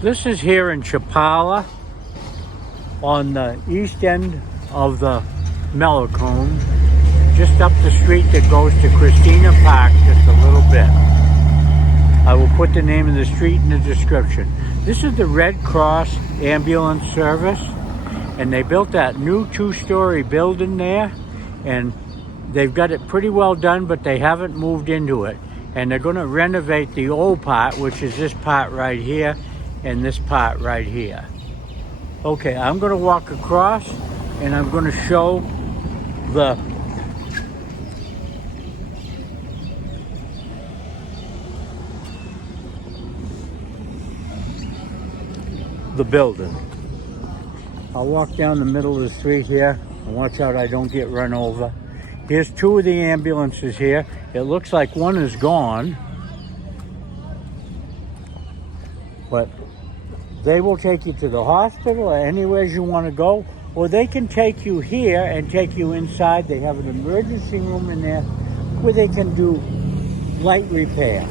This is here in Chapala on the east end of the Mellicombe, just up the street that goes to Christina Park just a little bit. I will put the name of the street in the description. This is the Red Cross ambulance service, and they built that new 2-story building there, and they've got it pretty well done, but they haven't moved into it. And they're going to renovate the old part, which is this part right here and this part right here. Okay, I'm going to walk across and I'm going to show the building. I'll walk down the middle of the street here and watch out I don't get run over. Here's 2 of the ambulances here. It looks like one is gone, but they will take you to the hospital or anywhere you want to go, or they can take you here and take you inside. They have an emergency room in there where they can do light repair.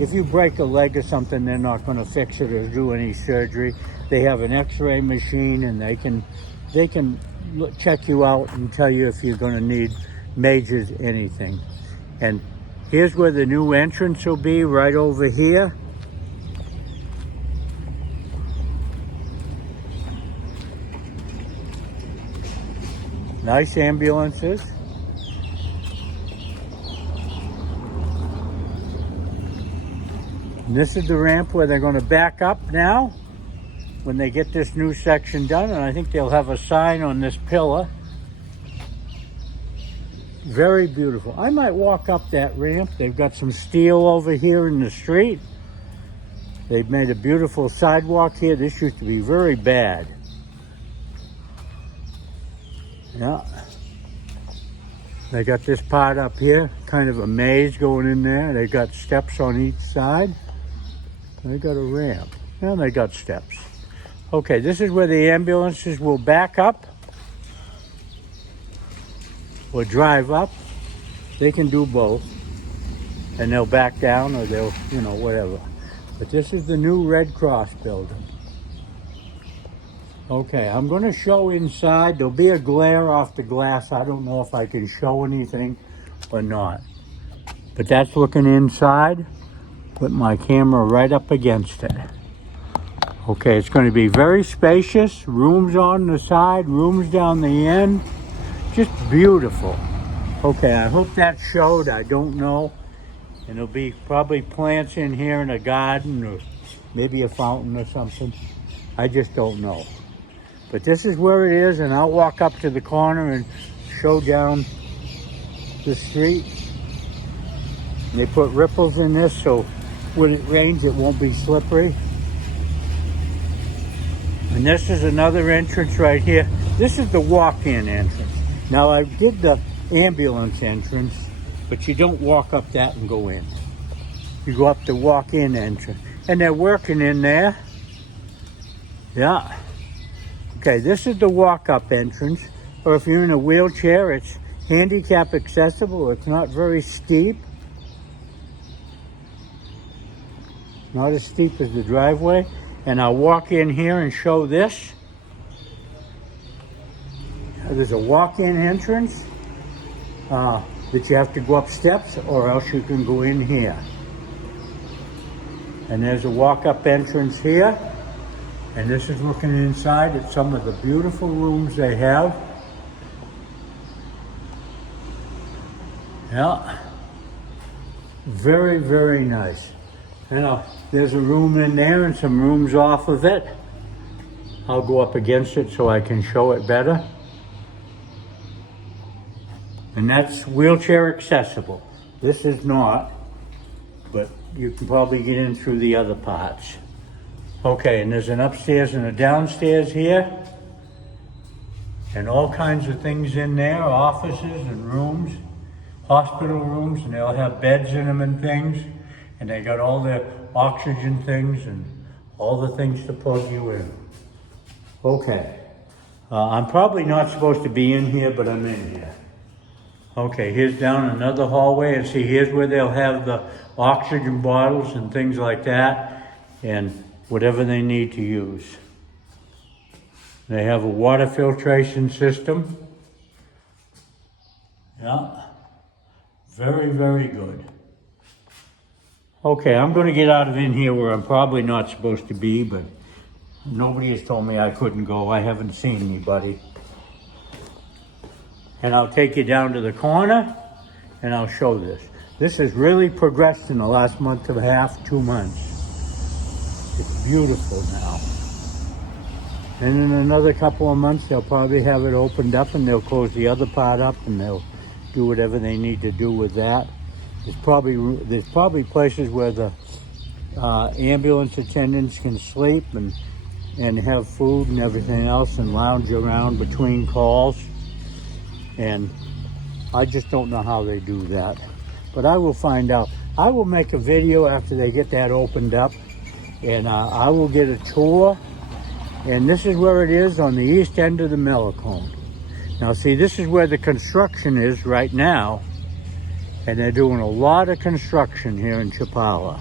If you break a leg or something, they're not going to fix it or do any surgery. They have an x-ray machine, and they can check you out and tell you if you're going to need major anything. And here's where the new entrance will be, right over here. Nice ambulances. And this is the ramp where they're going to back up now when they get this new section done, and I think they'll have a sign on this pillar. Very beautiful. I might walk up that ramp. They've got some steel over here in the street. They've made a beautiful sidewalk here. This used to be very bad. Yeah. They got this part up here, kind of a maze going in there. They got steps on each side. They got a ramp, and they got steps. Okay, this is where the ambulances will back up or drive up. They can do both, and they'll back down or they'll, whatever. But this is the new Red Cross building. Okay, I'm going to show inside. There'll be a glare off the glass. I don't know if I can show anything or not. But that's looking inside. Put my camera right up against it. Okay, it's going to be very spacious. Rooms on the side, rooms down the end. Just beautiful. Okay, I hope that showed. I don't know. And there'll be probably plants in here and a garden or maybe a fountain or something. I just don't know. But this is where it is, and I'll walk up to the corner and show down the street. And they put ripples in this so when it rains it won't be slippery. And this is another entrance right here. This is the walk-in entrance. Now I did the ambulance entrance, but you don't walk up that and go in. You go up the walk-in entrance. And they're working in there. Yeah. Okay, this is the walk-up entrance, or if you're in a wheelchair, it's handicap accessible. It's not very steep. Not as steep as the driveway. And I'll walk in here and show this. There's a walk-in entrance that you have to go up steps, or else you can go in here. And there's a walk-up entrance here. And this is looking inside at some of the beautiful rooms they have. Yeah. Very, very nice. There's a room in there and some rooms off of it. I'll go up against it so I can show it better. And that's wheelchair accessible. This is not, but you can probably get in through the other parts. Okay, and there's an upstairs and a downstairs here. And all kinds of things in there, offices and rooms, hospital rooms, and they'll have beds in them and things. And they got all their oxygen things and all the things to plug you in. Okay, I'm probably not supposed to be in here, but I'm in here. Okay, here's down another hallway, and see, here's where they'll have the oxygen bottles and things like that. And whatever they need to use. They have a water filtration system. Yeah, very, very good. Okay, I'm gonna get out of in here where I'm probably not supposed to be, but nobody has told me I couldn't go. I haven't seen anybody. And I'll take you down to the corner and I'll show this. This has really progressed in the last month and a half, 2 months. It's beautiful now. And in another couple of months, they'll probably have it opened up and they'll close the other part up and they'll do whatever they need to do with that. There's probably places where the ambulance attendants can sleep and have food and everything else and lounge around between calls. And I just don't know how they do that. But I will find out. I will make a video after they get that opened up, and I will get a tour. And this is where it is on the east end of the Mellicone. Now see, this is where the construction is right now. And they're doing a lot of construction here in Chapala.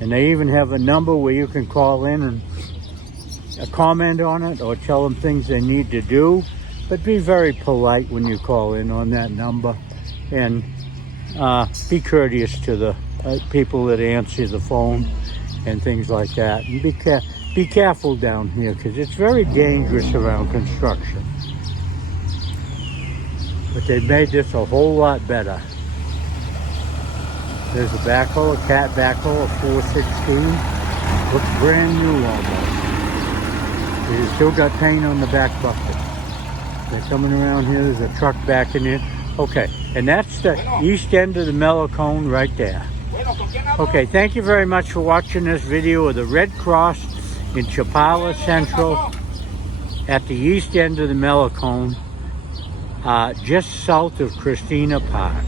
And they even have a number where you can call in and comment on it or tell them things they need to do. But be very polite when you call in on that number. And be courteous to the people that answer the phone and things like that. And be careful down here because it's very dangerous around construction. But they made this a whole lot better. There's a backhoe, a cat backhoe, a 416. Looks brand new almost. It's still got paint on the back bucket. They're coming around here. There's a truck backing in. Okay, and that's the east end of the Mellicone right there. Okay, thank you very much for watching this video of the Red Cross in Chapala Central at the east end of the Mellicone, just south of Christina Park.